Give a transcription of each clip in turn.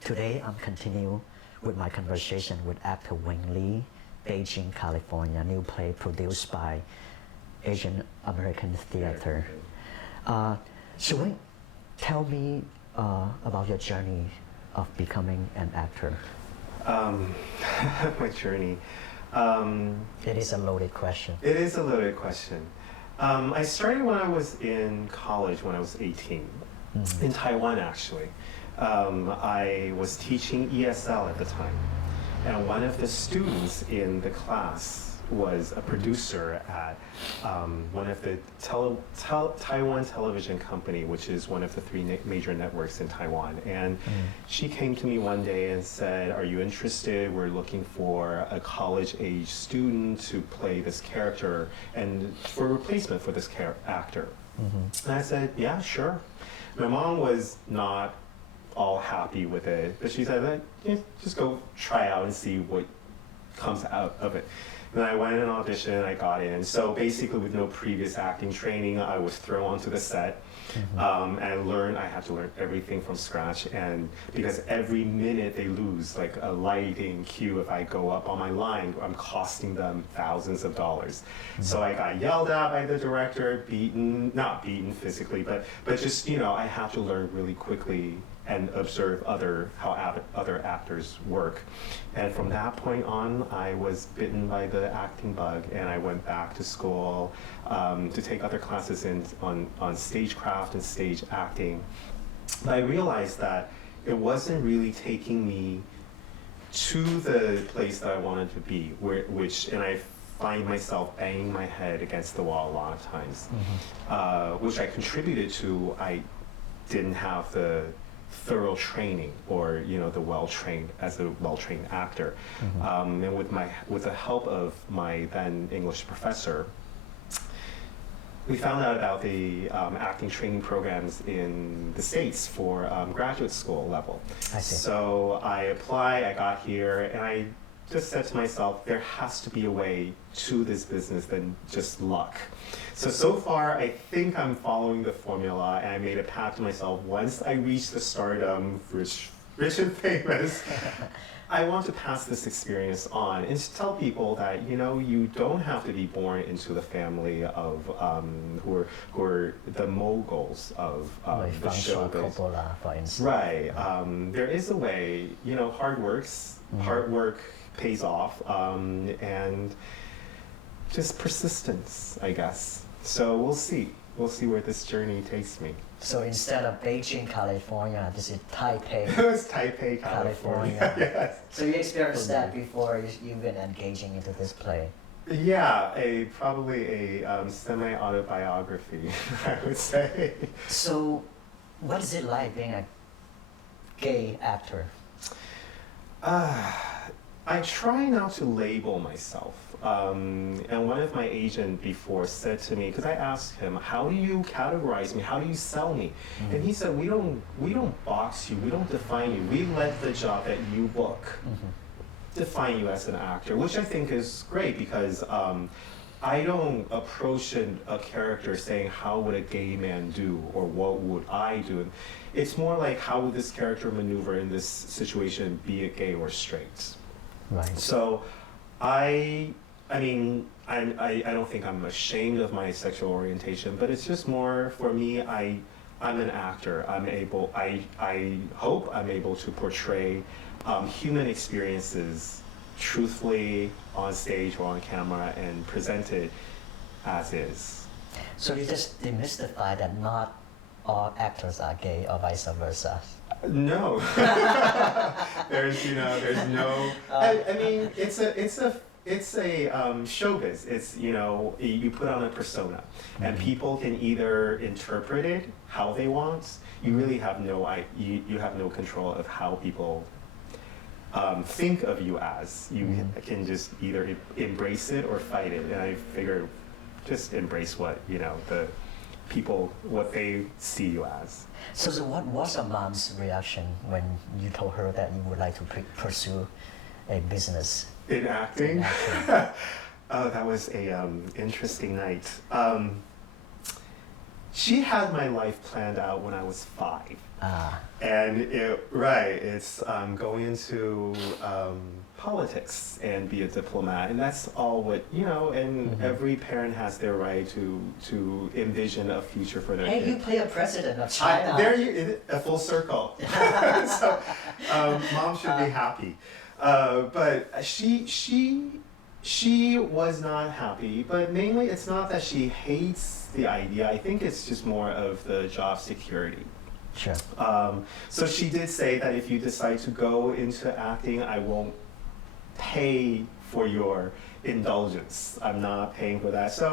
Today I'm continue with my conversation with actor Wing Lee, Beijing, California, new play produced by Asian American Theater. So Wing, tell me about your journey of becoming an actor. My journey. It is a loaded question. It is a loaded question. I started when I was in college, when I was 18, in Taiwan actually. I was teaching ESL at the time, and one of the students in the class was a producer at one of the Taiwan television company, which is one of the three major networks in Taiwan. And she came to me one day and said, "Are you interested? We're looking for a college-age student to play this character and for replacement for this actor." And I said, "Yeah, sure." My mom was not all happy with it, but she said, "Yeah, just go try out and see what comes out of it." And I went and auditioned, I got in. So basically with no previous acting training, I was thrown onto the set and I had to learn everything from scratch. And because every minute they lose, like a lighting cue, if I go up on my line, I'm costing them thousands of dollars. So I got yelled at by the director, beaten, not beaten physically, but just, I had to learn really quickly and observe how other actors work. And from that point on, I was bitten by the acting bug, and I went back to school to take other classes on stagecraft and stage acting. But I realized that it wasn't really taking me to the place that I wanted to be, and I find myself banging my head against the wall a lot of times, which I contributed to. I didn't have the thorough training or the well-trained actor. And with the help of my then English professor, we found out about the acting training programs in the States for graduate school level. I see. So I applied, I got here, and I just said to myself, there has to be a way to this business than just luck. So far, I think I'm following the formula, and I made a pact to myself, once I reach the stardom, rich and famous, I want to pass this experience on and to tell people that, you don't have to be born into the family of who are the moguls of Like the show. Coppola, for instance. Right. There is a way, hard work pays off, and just persistence, I guess. So we'll see where this journey takes me. So instead of Beijing, California, this is Taipei. It was Taipei, California. Yes. So you experienced that before you've been engaging into this play. Yeah, probably a semi-autobiography, I would say. So what is it like being a gay actor? I try not to label myself. And one of my agents before said to me, because I asked him, "How do you categorize me? How do you sell me?" And he said, we don't box you, we don't define you. We let the job that you book define you as an actor," which I think is great, because I don't approach a character saying, "How would a gay man do?" or "What would I do?" It's more like, how would this character maneuver in this situation, be it gay or straight? Right. So I don't think I'm ashamed of my sexual orientation, but it's just more for me. I'm an actor. I hope I'm able to portray human experiences truthfully on stage or on camera and present it as is. So you just demystify that not all actors are gay or vice versa. No. there's no. I mean, it's a showbiz. It's you put on a persona, and people can either interpret it how they want. You really have you have no control of how people think of you as. You can just either embrace it or fight it. And I figure, just embrace what the people, what they see you as. So what was your mom's reaction when you told her that you would like to pursue a business in acting? In acting? Oh, that was a interesting night. she had my life planned out when I was 5. Ah, And it's going into politics and be a diplomat, and that's all what And every parent has their right to envision a future for their hey, kid. you play a president of China. A full circle. So mom should be happy, but she was not happy. But mainly, it's not that she hates the idea. I think it's just more of the job security. Sure. So she did say that if you decide to go into acting, I won't pay for your indulgence. I'm not paying for that. So,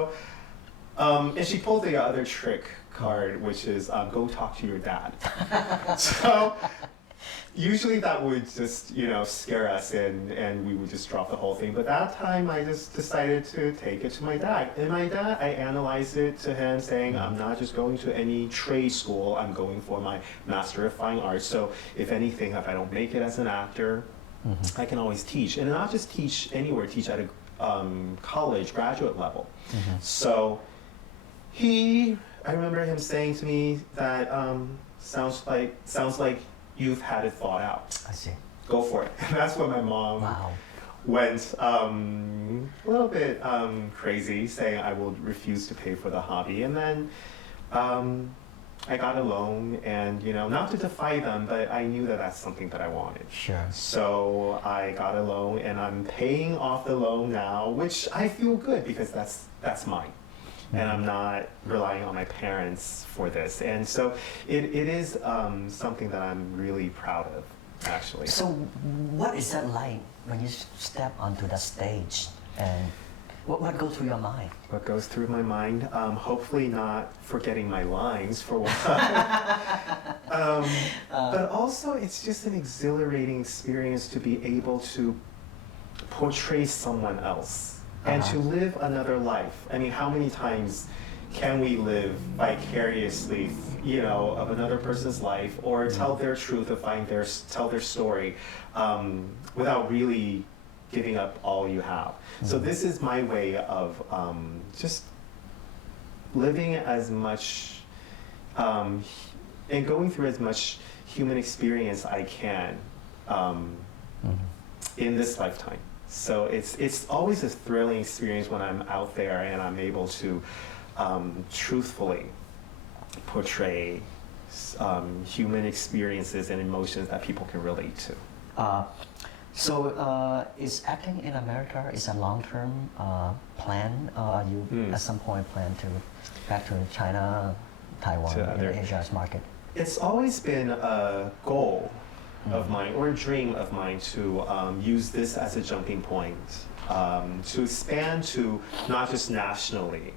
and she pulled the other trick card, which is go talk to your dad. So usually that would just scare us and we would just drop the whole thing. But that time I just decided to take it to my dad. And my dad, I analyzed it to him saying, I'm not just going to any trade school, I'm going for my Master of Fine Arts. So if anything, if I don't make it as an actor, I can always teach. And not just teach anywhere, teach at a college, graduate level. So I remember him saying to me that sounds like you've had it thought out. I see. Go for it. And that's when my mom Wow. went a little bit crazy, saying I will refuse to pay for the hobby. And then I got a loan, and not to defy them, but I knew that that's something that I wanted. Sure. So I got a loan, and I'm paying off the loan now, which I feel good because that's mine. And I'm not relying on my parents for this. And so it is something that I'm really proud of, actually. So what is that like when you step onto the stage, and what goes through your mind? What goes through my mind? Hopefully not forgetting my lines, for one. But also, it's just an exhilarating experience to be able to portray someone else. And to live another life. I mean, how many times can we live vicariously, of another person's life, or tell their truth, or tell their story, without really giving up all you have? So this is my way of just living as much and going through as much human experience I can in this lifetime. So it's always a thrilling experience when I'm out there and I'm able to truthfully portray human experiences and emotions that people can relate to. So is acting in America is a long-term plan? Are you at some point plan to back to China, Taiwan, in Asia's market? It's always been a goal of mine, or a dream of mine, to use this as a jumping point, to expand to not just nationally,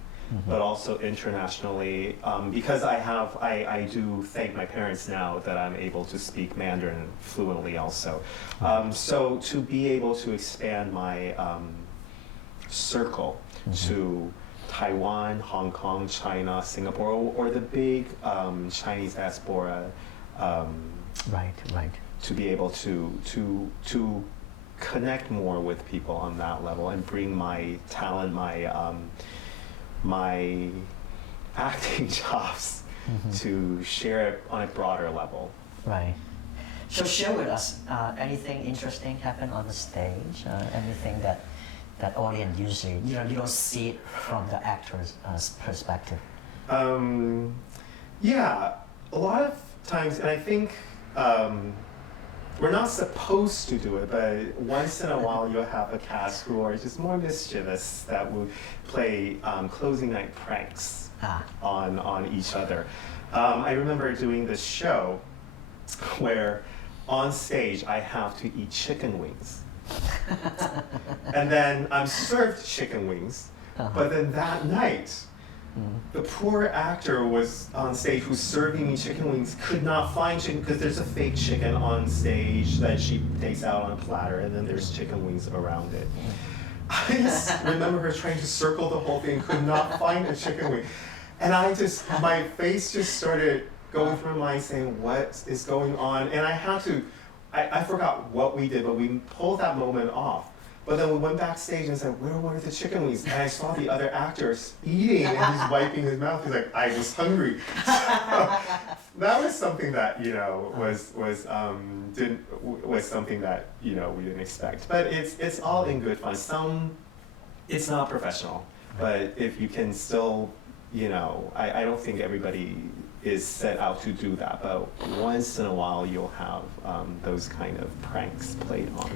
but also internationally, because I do thank my parents now that I'm able to speak Mandarin fluently also. So to be able to expand my circle to Taiwan, Hong Kong, China, Singapore, or the big Chinese diaspora. Right. To be able to connect more with people on that level and bring my talent, my acting chops to share it on a broader level. Right. So share with us anything interesting happen on the stage, anything that audience usually you don't see it from the actor's perspective. Yeah, a lot of times, and I think we're not supposed to do it, but once in a while you'll have a cast who are just more mischievous that will play closing night pranks on each other. I remember doing this show where on stage I have to eat chicken wings. And then I'm served chicken wings, but then that night, the poor actor was on stage who's serving me chicken wings could not find chicken because there's a fake chicken on stage that she takes out on a platter, and then there's chicken wings around it. I just remember her trying to circle the whole thing, could not find a chicken wing. And my face just started going through my mind saying, what is going on? And I forgot what we did, but we pulled that moment off. But then we went backstage and said, where were the chicken wings? And I saw the other actors eating and he's wiping his mouth. He's like, I was hungry. So that was something that, you know, was something that, you know, we didn't expect. But it's all in good fun. It's not professional, but if you can still, you know, I don't think everybody is set out to do that, but once in a while you'll have those kind of pranks played on.